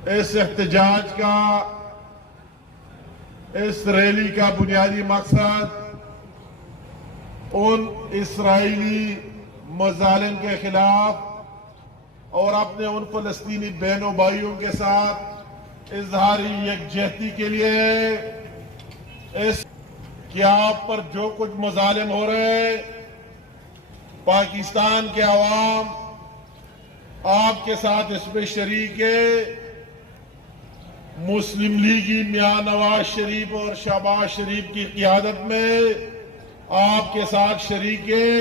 اس احتجاج کا، اس ریلی کا بنیادی مقصد ان اسرائیلی مظالم کے خلاف اور اپنے ان فلسطینی بہنوں بھائیوں کے ساتھ اظہاری یکجہتی کے لیے اس کہ آپ پر جو کچھ مظالم ہو رہے ہیں، پاکستان کے عوام آپ کے ساتھ اس میں شریک ہے۔ مسلم لیگی میاں نواز شریف اور شہباز شریف کی قیادت میں آپ کے ساتھ شریک ہے،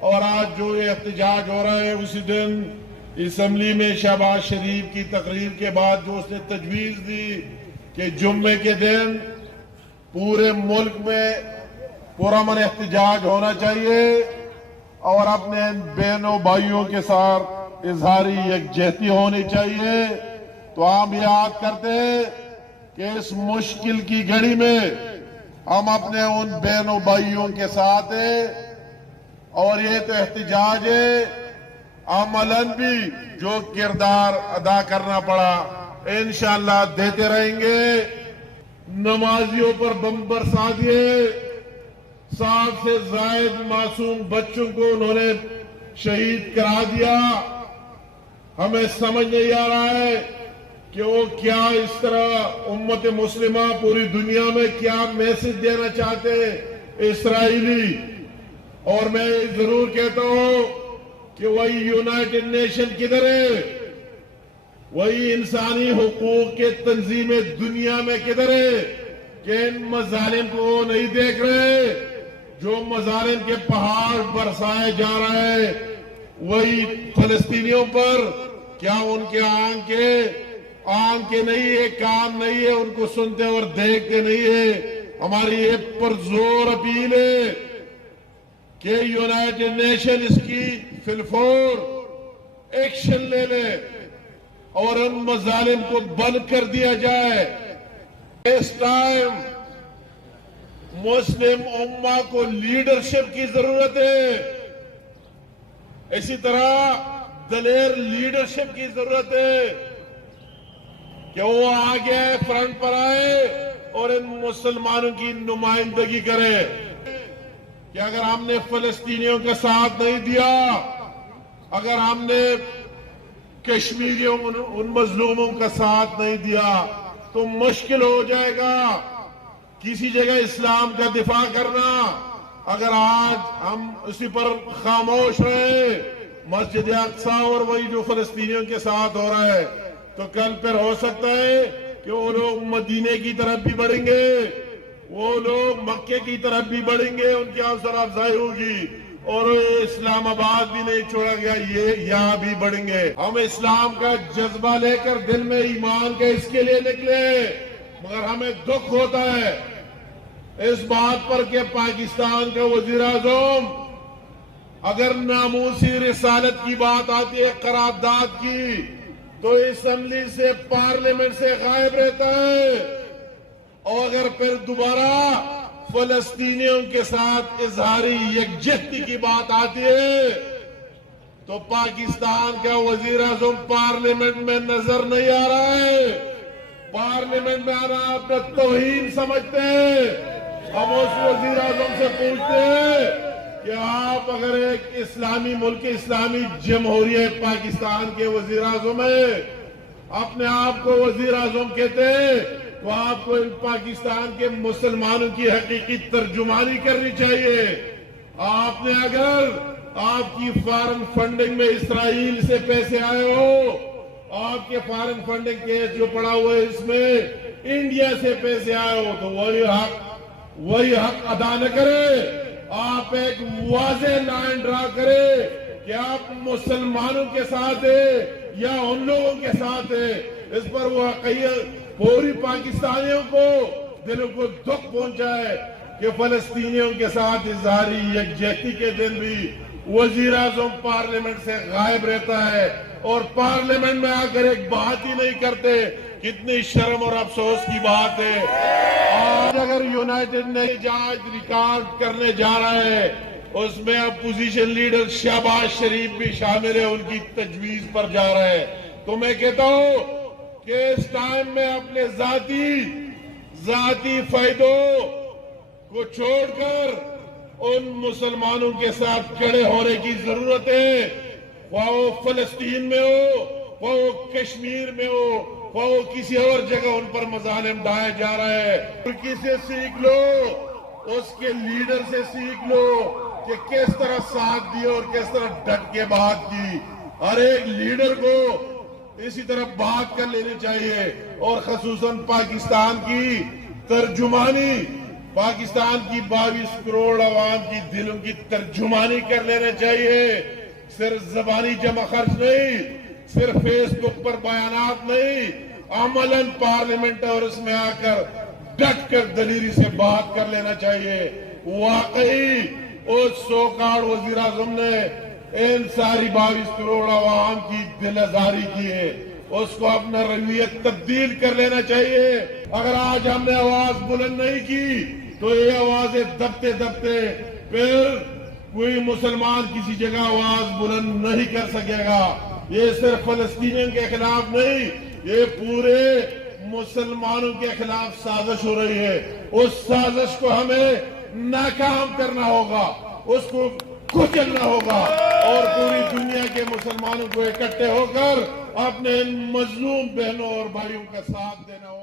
اور آج جو یہ احتجاج ہو رہا ہے اسی دن اسمبلی میں شہباز شریف کی تقریر کے بعد جو اس نے تجویز دی کہ جمعے کے دن پورے ملک میں پرامن احتجاج ہونا چاہیے اور اپنے بہنوں بھائیوں کے ساتھ اظہاری یکجہتی ہونی چاہیے، تو ہم یاد کرتے ہیں کہ اس مشکل کی گھڑی میں ہم اپنے ان بہنوں بھائیوں کے ساتھ ہیں، اور یہ تو احتجاج ہے، عملاً بھی جو کردار ادا کرنا پڑا انشاءاللہ دیتے رہیں گے۔ نمازیوں پر بم برسا دیے، 60 سے زائد معصوم بچوں کو انہوں نے شہید کرا دیا۔ ہمیں سمجھ نہیں آ رہا ہے کہ وہ کیا اس طرح امت مسلمہ پوری دنیا میں کیا میسج دینا چاہتے اسرائیلی، اور میں ضرور کہتا ہوں کہ وہی یونائٹڈ نیشن کدھر ہے، وہی انسانی حقوق کے تنظیمیں دنیا میں کدھر ہے کہ ان مظالم کو نہیں دیکھ رہے؟ جو مظالم کے پہاڑ برسائے جا رہے ہیں وہی فلسطینیوں پر، کیا ان کے آنکھیں نہیں ہے، کان نہیں ہے، ان کو سنتے اور دیکھتے نہیں ہے؟ ہماری ایک پرزور اپیل ہے کہ یونائٹڈ نیشن اس کی فی الفور ایکشن لے لے اور ان مظالم کو بند کر دیا جائے۔ اس ٹائم مسلم امہ کو لیڈرشپ کی ضرورت ہے، اسی طرح دلیر لیڈرشپ کی ضرورت ہے کہ وہ آگے فرنٹ پر آئے اور ان مسلمانوں کی نمائندگی کرے کہ اگر ہم نے فلسطینیوں کا ساتھ نہیں دیا، اگر ہم نے کشمیریوں ان مظلوموں کا ساتھ نہیں دیا تو مشکل ہو جائے گا کسی جگہ اسلام کا دفاع کرنا۔ اگر آج ہم اسی پر خاموش رہے، مسجد اقصی اور وہی جو فلسطینیوں کے ساتھ ہو رہا ہے، تو کل پھر ہو سکتا ہے کہ وہ لوگ مدینے کی طرف بھی بڑھیں گے، وہ لوگ مکے کی طرف بھی بڑھیں گے، ان کی حوصلہ افزائی ہوگی، اور اسلام آباد بھی نہیں چھوڑا گیا، یہ یہاں بھی بڑھیں گے۔ ہم اسلام کا جذبہ لے کر دل میں ایمان کے اس کے لیے نکلے، مگر ہمیں دکھ ہوتا ہے اس بات پر کہ پاکستان کا وزیر اعظم اگر ناموسی رسالت کی بات آتی ہے، قرارداد کی، تو اسمبلی سے پارلیمنٹ سے غائب رہتا ہے، اور اگر پھر دوبارہ فلسطینیوں کے ساتھ اظہاری یکجہتی کی بات آتی ہے تو پاکستان کا وزیر اعظم پارلیمنٹ میں نظر نہیں آ رہا ہے۔ پارلیمنٹ میں آنا اپنا توہین سمجھتے ہیں۔ ہم اس وزیر اعظم سے پوچھتے ہیں کہ آپ اگر ایک اسلامی ملک، اسلامی جمہوریہ پاکستان کے وزیر اعظم ہیں، اپنے آپ کو وزیر اعظم کہتے ہیں، تو آپ کو ان پاکستان کے مسلمانوں کی حقیقی ترجمانی کرنی چاہیے۔ آپ نے اگر آپ کی فارن فنڈنگ میں اسرائیل سے پیسے آئے ہو، آپ کے فارن فنڈنگ کیس جو پڑا ہوا ہے اس میں انڈیا سے پیسے آئے ہو، تو وہی حق ادا نہ کرے۔ آپ ایک واضح لائن ڈرا کرے کہ آپ مسلمانوں کے ساتھ ہیں یا ان لوگوں کے ساتھ ہیں۔ اس پر وہ پوری پاکستانیوں کو دلوں کو دکھ پہنچا ہے کہ فلسطینیوں کے ساتھ اظہاری یکجہتی کے دن بھی وزیر اعظم پارلیمنٹ سے غائب رہتا ہے اور پارلیمنٹ میں آ کر ایک بات ہی نہیں کرتے۔ کتنی شرم اور افسوس کی بات ہے۔ آج اگر یونائٹڈ نیشن آج ریکارڈ کرنے جا رہا ہے، اس میں اپوزیشن لیڈر شہباز شریف بھی شامل ہے، ان کی تجویز پر جا رہا ہے، تو میں کہتا ہوں کہ اس ٹائم میں اپنے ذاتی فائدوں کو چھوڑ کر ان مسلمانوں کے ساتھ کھڑے ہونے کی ضرورت ہے، خواہ وہ فلسطین میں ہو، خواہ وہ کشمیر میں ہو، خواہ وہ کسی اور جگہ ان پر مظالم ڈھائے جا رہے ہیں۔ ترکی سے سیکھ لو، اس کے لیڈر سے سیکھ لو کہ کس طرح ساتھ دی اور کس طرح ڈٹ کے بات کی۔ ہر ایک لیڈر کو اسی طرح بات کر لینی چاہیے، اور خصوصاً پاکستان کی ترجمانی، پاکستان کی 22 کروڑ عوام کی دلوں کی ترجمانی کر لینا چاہیے۔ صرف زبانی جمع خرچ نہیں، صرف فیس بک پر بیانات نہیں، عملاً پارلیمنٹ اور اس میں آ کر ڈٹ کر دلیری سے بات کر لینا چاہیے۔ واقعی اس سوکاڑ وزیر اعظم نے ان ساری 22 کروڑ عوام کی دل آزاری کی ہے، اس کو اپنا رویہ تبدیل کر لینا چاہیے۔ اگر آج ہم نے آواز بلند نہیں کی تو یہ آوازیں دبتے دبتے پھر کوئی مسلمان کسی جگہ آواز بلند نہیں کر سکے گا۔ یہ صرف فلسطینیوں کے خلاف نہیں، یہ پورے مسلمانوں کے خلاف سازش ہو رہی ہے۔ اس سازش کو ہمیں ناکام کرنا ہوگا، اس کو کچلنا ہوگا، اور پوری دنیا کے مسلمانوں کو اکٹھے ہو کر اپنے ان مظلوم بہنوں اور بھائیوں کا ساتھ دینا ہوگا۔